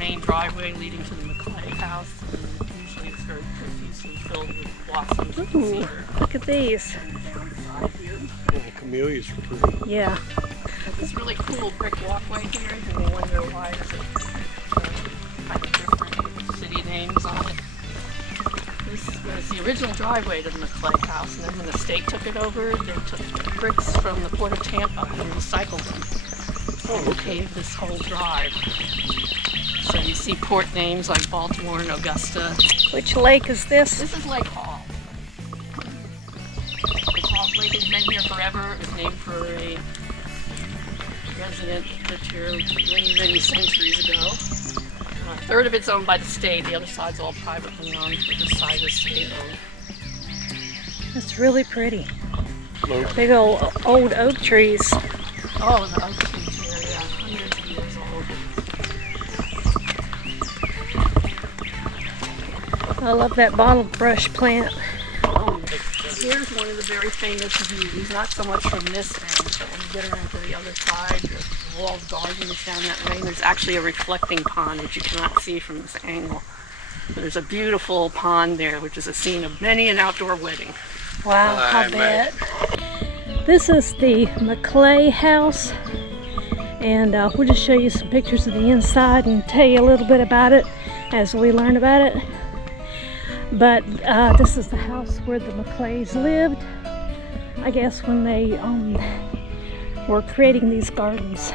main driveway leading to the Maclay house. And usually it's very profusely filled with blossoms. Ooh, look at these. Oh, camellias are pretty. Yeah. This really cool brick walkway here. You may wonder why there's kind of different city names on it. This was the original driveway to the Maclay house, and then when the state took it over, they took bricks from the Port of Tampa and recycled them. And paved this whole drive. So you see port names like Baltimore and Augusta. Which lake is this? This is Lake Hall. Lake Hall Lake has been here forever. It was named for a resident that lived here many, many centuries ago. A third of it's owned by the state. The other side's all privately owned, but this side is state owned. It's really pretty. Hello. Big old oak trees. Oh, the oak trees here, yeah, hundreds of years old. I love that bottle brush plant. Oh, here's one of the very famous views, not so much from this end, but when you get around to the other side, the walled gardens down that way, there's actually a reflecting pond which you cannot see from this angle. But there's a beautiful pond there, which is a scene of many an outdoor wedding. Wow, I bet. This is the Maclay house, and we'll just show you some pictures of the inside and tell you a little bit about it as we learn about it. But this is the house where the Maclays lived, I guess, when they were creating these gardens.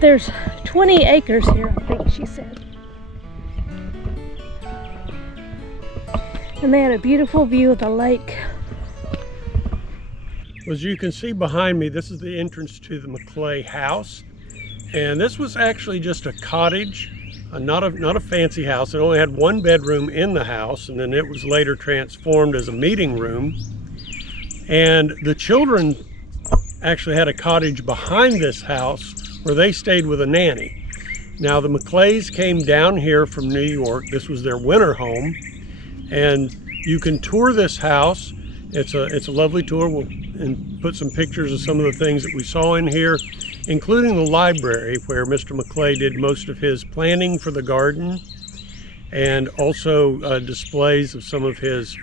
There's 20 acres here, I think she said. And they had a beautiful view of the lake. As you can see behind me, this is the entrance to the Maclay house. And this was actually just a cottage, not a fancy house. It only had one bedroom in the house, and then it was later transformed as a meeting room. And the children actually had a cottage behind this house where they stayed with a nanny. Now the Maclays came down here from New York. This was their winter home. And you can tour this house. It's a lovely tour. We'll put some pictures of some of the things that we saw in here, including the library where Mr. Maclay did most of his planning for the garden, and also displays of some of his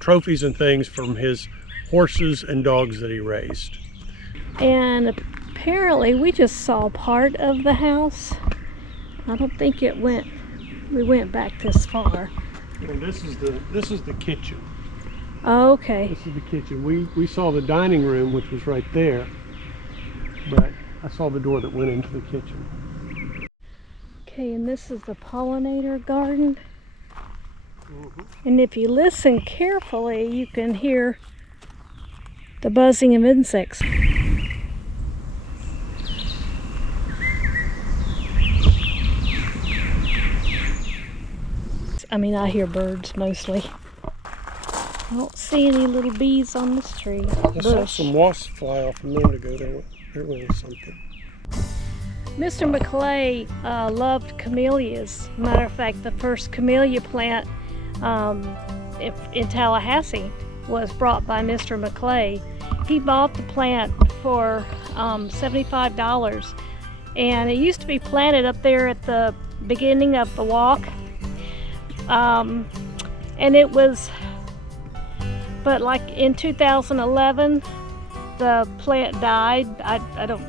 trophies and things from his horses and dogs that he raised. And apparently we just saw part of the house. I don't think we went back this far. And this is the kitchen. Oh, okay. This is the kitchen. We saw the dining room, which was right there, but I saw the door that went into the kitchen. Okay, and this is the pollinator garden. And if you listen carefully, you can hear the buzzing of insects. I mean, I hear birds mostly. I don't see any little bees on this tree. I saw some wasps fly off a minute ago. There was something. Mr. Maclay loved camellias. Matter of fact, the first camellia plant in Tallahassee was brought by Mr. Maclay. He bought the plant for $75, and it used to be planted up there at the beginning of the walk. And it was, but like in 2011, the plant died.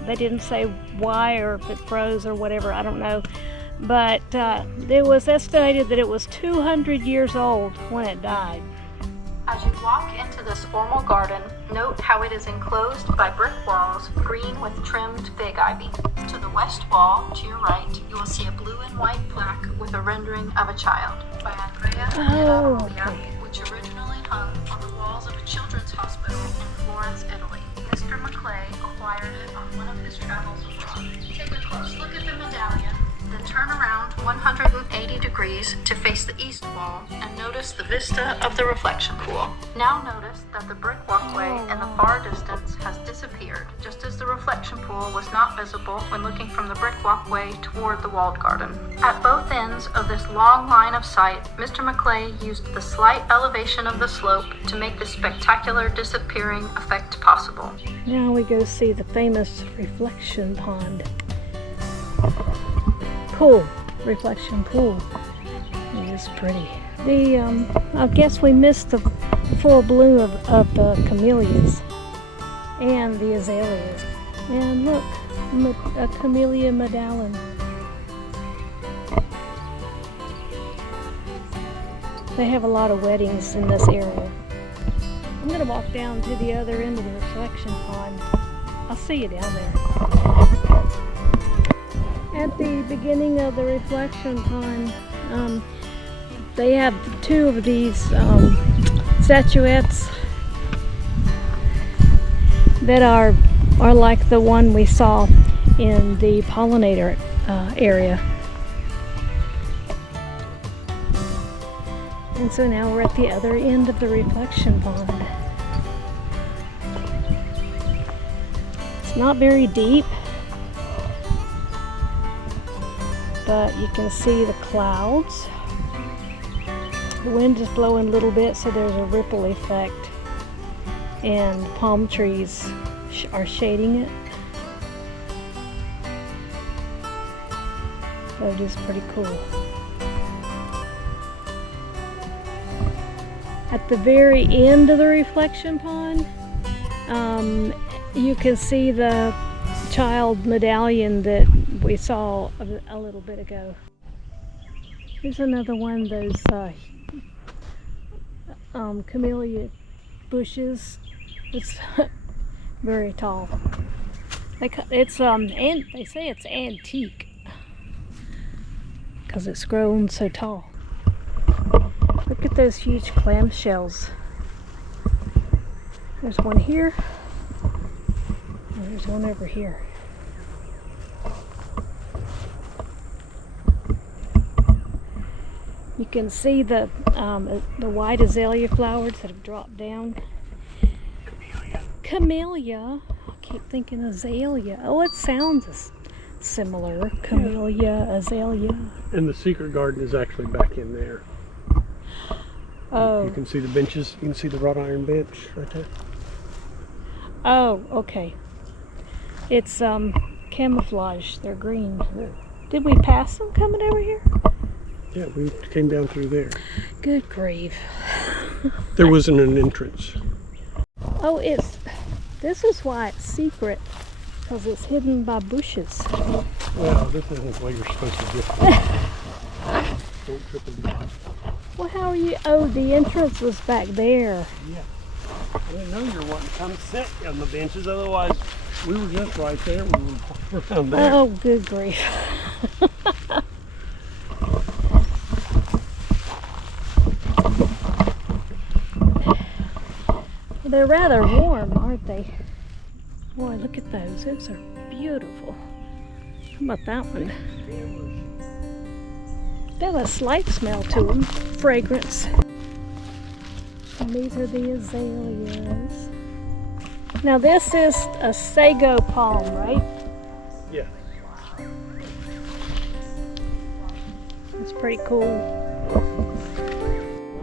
They didn't say why, or if it froze or whatever, I don't know. But it was estimated that it was 200 years old when it died. As you walk into this formal garden, note how it is enclosed by brick walls, green with trimmed fig ivy. To the west wall, to your right, you will see a blue and white plaque with a rendering of a child by Andrea Okay. which originally hung on the walls of a children's hospital in Florence, Italy. Mr. Maclay acquired it on one of his travels abroad. Take a close look at the medallion, then turn around 180 degrees to face the east wall and notice the vista of the reflection pool. Now notice that the brick walkway in the far distance has disappeared, just as the reflection pool was not visible when looking from the brick walkway toward the walled garden. At both ends of this long line of sight, Mr. Maclay used the slight elevation of the slope to make the spectacular disappearing effect possible. Now we go see the famous reflection pond. Cool. reflection pool. It is pretty. I guess we missed the full bloom of the camellias and the azaleas. And look, a camellia medallion. They have a lot of weddings in this area. I'm gonna walk down to the other end of the reflection pond. I'll see you down there. At the beginning of the reflection pond, they have two of these statuettes that are like the one we saw in the pollinator area. And so now we're at the other end of the reflection pond. It's not very deep, but you can see the clouds. The wind is blowing a little bit, so there's a ripple effect, and palm trees are shading it. So it is pretty cool. At the very end of the reflection pond, you can see the child medallion that we saw a little bit ago. Here's another one of those camellia bushes. It's very tall. They say it's antique because it's grown so tall. Look at those huge clamshells. There's one here, and there's one over here. You can see the white azalea flowers that have dropped down. Camellia. I keep thinking azalea. Oh, it sounds similar. Camellia, azalea. And the secret garden is actually back in there. Oh. You can see the benches. You can see the wrought iron bench right there. Oh, okay. It's camouflage. They're green. Yeah. Did we pass them coming over here? Yeah, we came down through there. Good grief. There wasn't an entrance. Oh, this is why it's secret, because it's hidden by bushes. Well, this isn't where you're supposed to get. Don't trip and fall. Well, how are you? Oh, the entrance was back there. Yeah. I didn't know you were wanting to come sit on the benches, otherwise we were just right there. We were around there. Oh, good grief. They're rather warm, aren't they? Boy, look at those. Those are beautiful. How about that one? They have a slight smell to them. Fragrance. And these are the azaleas. Now this is a sago palm, right? Yeah. It's pretty cool.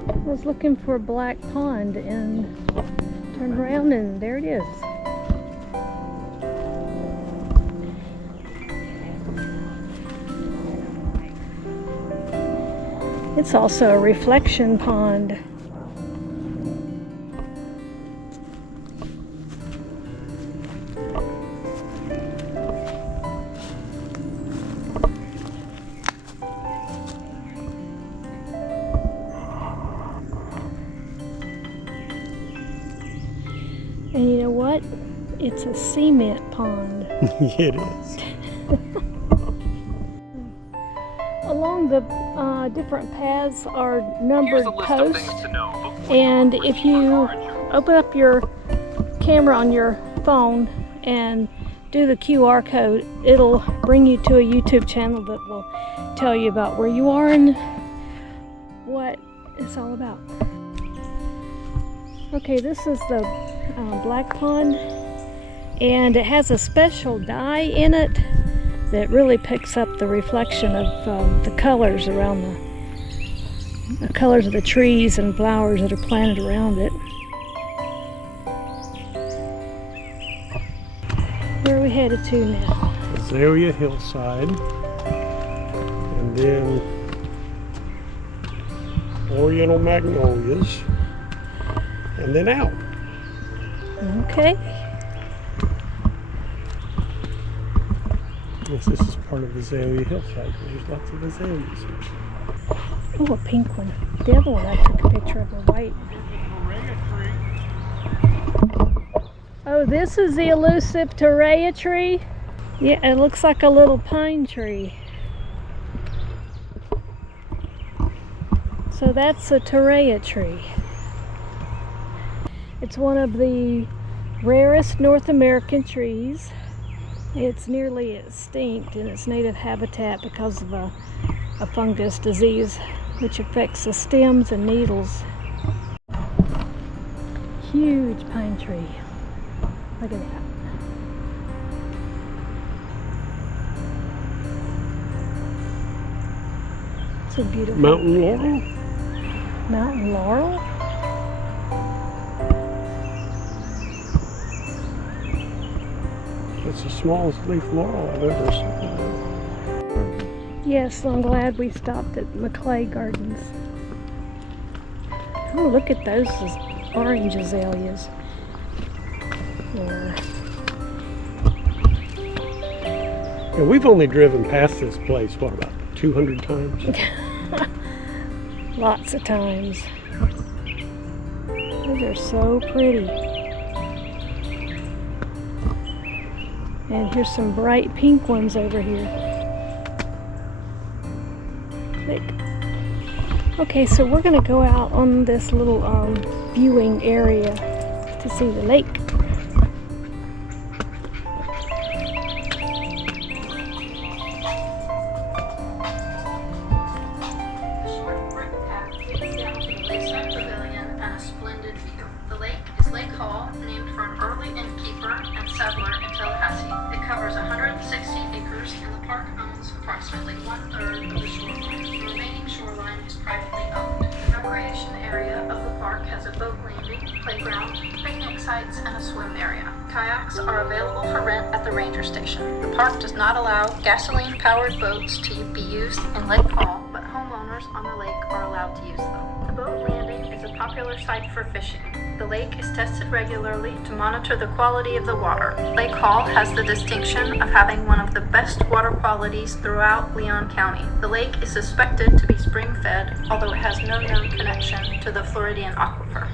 I was looking for a black pond and turned around and there it is. It's also a reflection pond. And you know what? It's a cement pond. It is. Along the different paths are numbered posts, and if you open up your camera on your phone and do the QR code, it'll bring you to a YouTube channel that will tell you about where you are and what it's all about. Okay, this is the black pond, and it has a special dye in it that really picks up the reflection of the colors around the colors of the trees and flowers that are planted around it. Where are we headed to now? Azalea Hillside. And then Oriental magnolias, and then out. Okay. Yes, this is part of Azalea Hillside. There's lots of azaleas. Oh, a pink one. The other one I took a picture of, a white. Oh, this is the elusive Torreya tree. Yeah, it looks like a little pine tree. So that's a Torreya tree. It's one of the rarest North American trees. It's nearly extinct in its native habitat because of a fungus disease which affects the stems and needles. Huge pine tree. Look at that. It's a beautiful Mountain laurel. mountain laurel. It's the smallest leaf laurel I've ever seen. Yes, I'm glad we stopped at Maclay Gardens. Oh, look at those orange azaleas. Yeah. And we've only driven past this place, what, about 200 times? Lots of times. Those are so pretty. And here's some bright pink ones over here. Look. Okay, so we're gonna go out on this little viewing area to see the lake. The short brick path leads down to the lakeside pavilion and a splendid view. The lake is Lake Hall, named for an early innkeeper and settler in Tallahassee. It covers 160 acres and the park owns approximately 1/3 of the shoreline. The remaining shoreline is privately owned. The recreation area of the park has a boat landing, playground, picnic sites, and a swim area. Kayaks are available for rent at the ranger station. The park does not allow gasoline-powered boats to be used in Lake Hall, but homeowners on the lake are allowed to use them. The boat landing is a popular site for fishing. The lake is tested regularly to monitor the quality of the water. Lake Hall has the distinction of having one of the best water qualities throughout Leon County. The lake is suspected to be spring-fed, although it has no known connection to the Floridian aquifer.